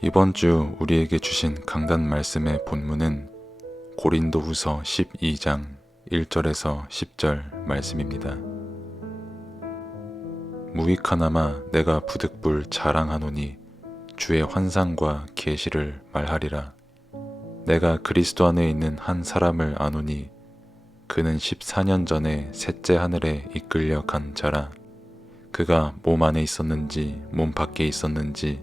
이번 주 우리에게 주신 강단 말씀의 본문은 고린도후서 12장 1절에서 10절 말씀입니다. 무익하나마 내가 부득불 자랑하노니 주의 환상과 계시를 말하리라. 내가 그리스도 안에 있는 한 사람을 아노니 그는 14년 전에 셋째 하늘에 이끌려 간 자라. 그가 몸 안에 있었는지 몸 밖에 있었는지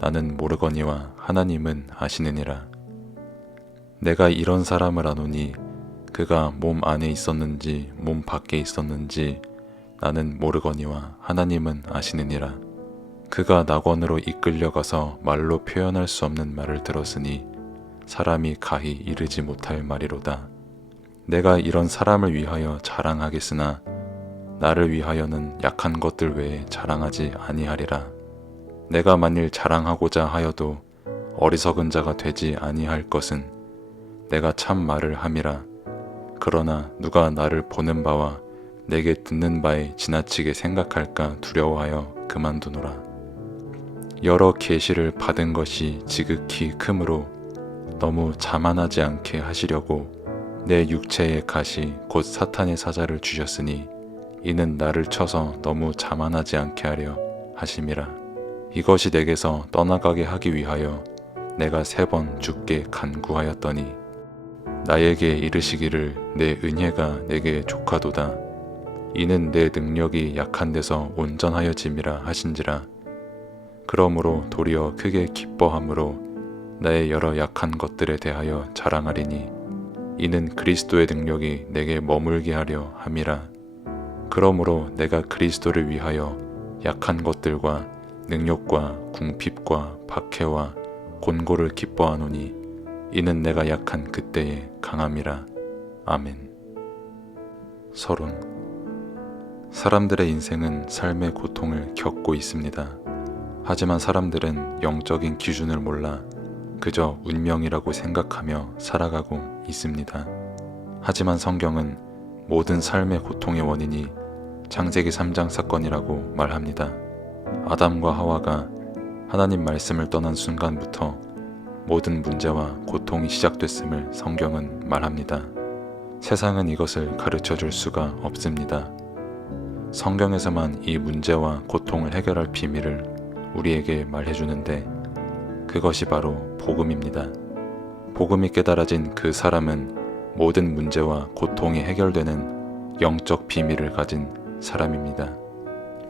나는 모르거니와 하나님은 아시느니라. 내가 이런 사람을 아노니 그가 몸 안에 있었는지 몸 밖에 있었는지 나는 모르거니와 하나님은 아시느니라. 그가 낙원으로 이끌려가서 말로 표현할 수 없는 말을 들었으니 사람이 가히 이르지 못할 말이로다. 내가 이런 사람을 위하여 자랑하겠으나 나를 위하여는 약한 것들 외에 자랑하지 아니하리라. 내가 만일 자랑하고자 하여도 어리석은 자가 되지 아니할 것은 내가 참 말을 함이라. 그러나 누가 나를 보는 바와 내게 듣는 바에 지나치게 생각할까 두려워하여 그만두노라. 여러 계시를 받은 것이 지극히 크므로 너무 자만하지 않게 하시려고 내 육체의 가시 곧 사탄의 사자를 주셨으니 이는 나를 쳐서 너무 자만하지 않게 하려 하심이라. 이것이 내게서 떠나가게 하기 위하여 내가 3번 주께 간구하였더니 나에게 이르시기를 내 은혜가 내게 족하도다. 이는 내 능력이 약한 데서 온전하여짐이라 하신지라. 그러므로 도리어 크게 기뻐함으로 나의 여러 약한 것들에 대하여 자랑하리니 이는 그리스도의 능력이 내게 머물게 하려 함이라. 그러므로 내가 그리스도를 위하여 약한 것들과 능력과 궁핍과 박해와 곤고를 기뻐하노니 이는 내가 약한 그때에 강함이라. 아멘. 서론. 사람들의 인생은 삶의 고통을 겪고 있습니다. 하지만 사람들은 영적인 기준을 몰라 그저 운명이라고 생각하며 살아가고 있습니다. 하지만 성경은 모든 삶의 고통의 원인이 창세기 3장 사건이라고 말합니다. 아담과 하와가 하나님 말씀을 떠난 순간부터 모든 문제와 고통이 시작됐음을 성경은 말합니다. 세상은 이것을 가르쳐 줄 수가 없습니다. 성경에서만 이 문제와 고통을 해결할 비밀을 우리에게 말해주는데 그것이 바로 복음입니다. 복음이 깨달아진 그 사람은 모든 문제와 고통이 해결되는 영적 비밀을 가진 사람입니다.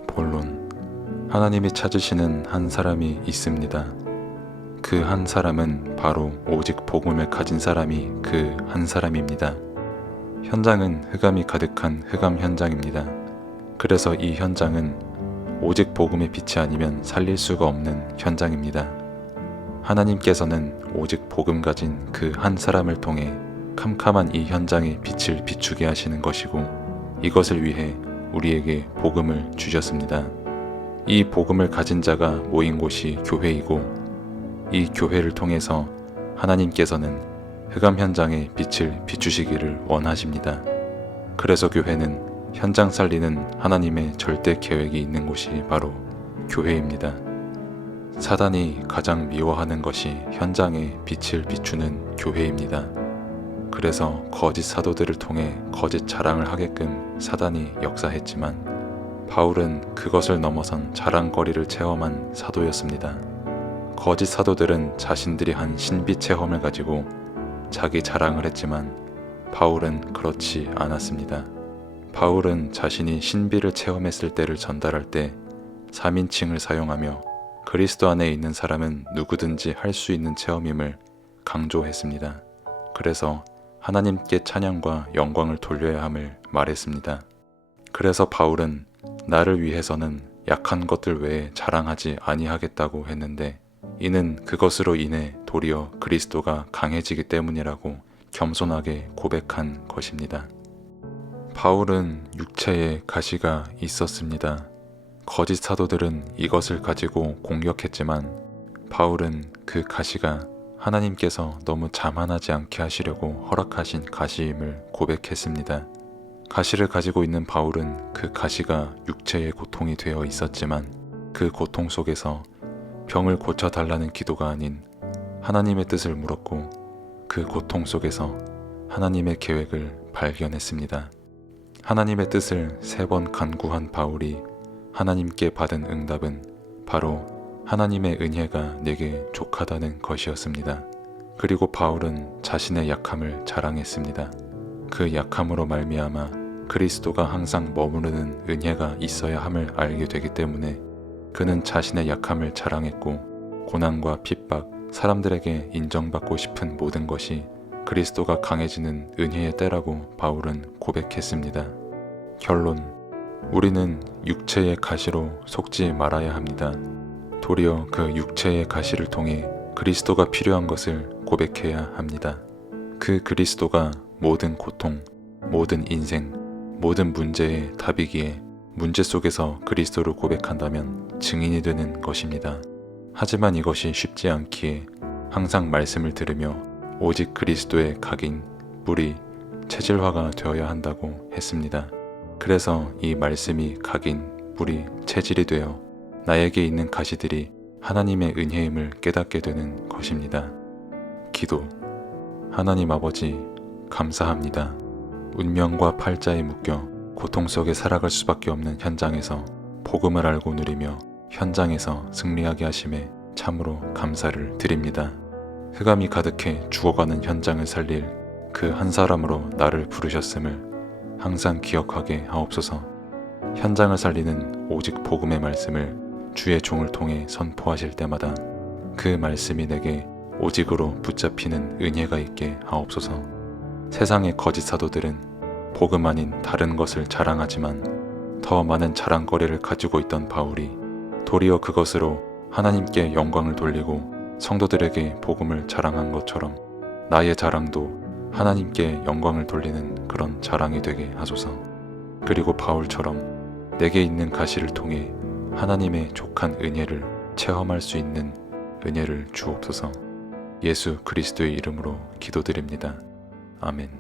본론. 하나님이 찾으시는 한 사람이 있습니다. 그 한 사람은 바로 오직 복음을 가진 사람이 그 한 사람입니다. 현장은 흑암이 가득한 흑암 현장입니다. 그래서 이 현장은 오직 복음의 빛이 아니면 살릴 수가 없는 현장입니다. 하나님께서는 오직 복음 가진 그 한 사람을 통해 캄캄한 이 현장의 빛을 비추게 하시는 것이고 이것을 위해 우리에게 복음을 주셨습니다. 이 복음을 가진 자가 모인 곳이 교회이고 이 교회를 통해서 하나님께서는 흑암 현장에 빛을 비추시기를 원하십니다. 그래서 교회는 현장 살리는 하나님의 절대 계획이 있는 곳이 바로 교회입니다. 사단이 가장 미워하는 것이 현장에 빛을 비추는 교회입니다. 그래서 거짓 사도들을 통해 거짓 자랑을 하게끔 사단이 역사했지만 바울은 그것을 넘어선 자랑거리를 체험한 사도였습니다. 거짓 사도들은 자신들이 한 신비 체험을 가지고 자기 자랑을 했지만 바울은 그렇지 않았습니다. 바울은 자신이 신비를 체험했을 때를 전달할 때 3인칭을 사용하며 그리스도 안에 있는 사람은 누구든지 할 수 있는 체험임을 강조했습니다. 그래서 하나님께 찬양과 영광을 돌려야 함을 말했습니다. 그래서 바울은 나를 위해서는 약한 것들 외에 자랑하지 아니하겠다고 했는데, 이는 그것으로 인해 도리어 그리스도가 강해지기 때문이라고 겸손하게 고백한 것입니다. 바울은 육체에 가시가 있었습니다. 거짓 사도들은 이것을 가지고 공격했지만 바울은 그 가시가 하나님께서 너무 자만하지 않게 하시려고 허락하신 가시임을 고백했습니다. 가시를 가지고 있는 바울은 그 가시가 육체의 고통이 되어 있었지만 그 고통 속에서 병을 고쳐달라는 기도가 아닌 하나님의 뜻을 물었고, 그 고통 속에서 하나님의 계획을 발견했습니다. 하나님의 뜻을 3번 간구한 바울이 하나님께 받은 응답은 바로 하나님의 은혜가 내게 족하다는 것이었습니다. 그리고 바울은 자신의 약함을 자랑했습니다. 그 약함으로 말미암아 그리스도가 항상 머무르는 은혜가 있어야 함을 알게 되기 때문에 그는 자신의 약함을 자랑했고, 고난과 핍박, 사람들에게 인정받고 싶은 모든 것이 그리스도가 강해지는 은혜의 때라고 바울은 고백했습니다. 결론, 우리는 육체의 가시로 속지 말아야 합니다. 도리어 그 육체의 가시를 통해 그리스도가 필요한 것을 고백해야 합니다. 그 그리스도가 모든 고통, 모든 인생, 모든 문제의 답이기에 문제 속에서 그리스도를 고백한다면 증인이 되는 것입니다. 하지만 이것이 쉽지 않기에 항상 말씀을 들으며 오직 그리스도의 각인, 뿌리, 체질화가 되어야 한다고 했습니다. 그래서 이 말씀이 각인, 뿌리, 체질이 되어 나에게 있는 가시들이 하나님의 은혜임을 깨닫게 되는 것입니다. 기도. 하나님 아버지, 감사합니다. 운명과 팔자에 묶여 고통 속에 살아갈 수밖에 없는 현장에서 복음을 알고 누리며 현장에서 승리하게 하심에 참으로 감사를 드립니다. 흑암이 가득해 죽어가는 현장을 살릴 그 한 사람으로 나를 부르셨음을 항상 기억하게 하옵소서. 현장을 살리는 오직 복음의 말씀을 주의 종을 통해 선포하실 때마다 그 말씀이 내게 오직으로 붙잡히는 은혜가 있게 하옵소서. 세상의 거짓 사도들은 복음 아닌 다른 것을 자랑하지만 더 많은 자랑거리를 가지고 있던 바울이 도리어 그것으로 하나님께 영광을 돌리고 성도들에게 복음을 자랑한 것처럼 나의 자랑도 하나님께 영광을 돌리는 그런 자랑이 되게 하소서. 그리고 바울처럼 내게 있는 가시를 통해 하나님의 족한 은혜를 체험할 수 있는 은혜를 주옵소서. 예수 그리스도의 이름으로 기도드립니다. 아멘.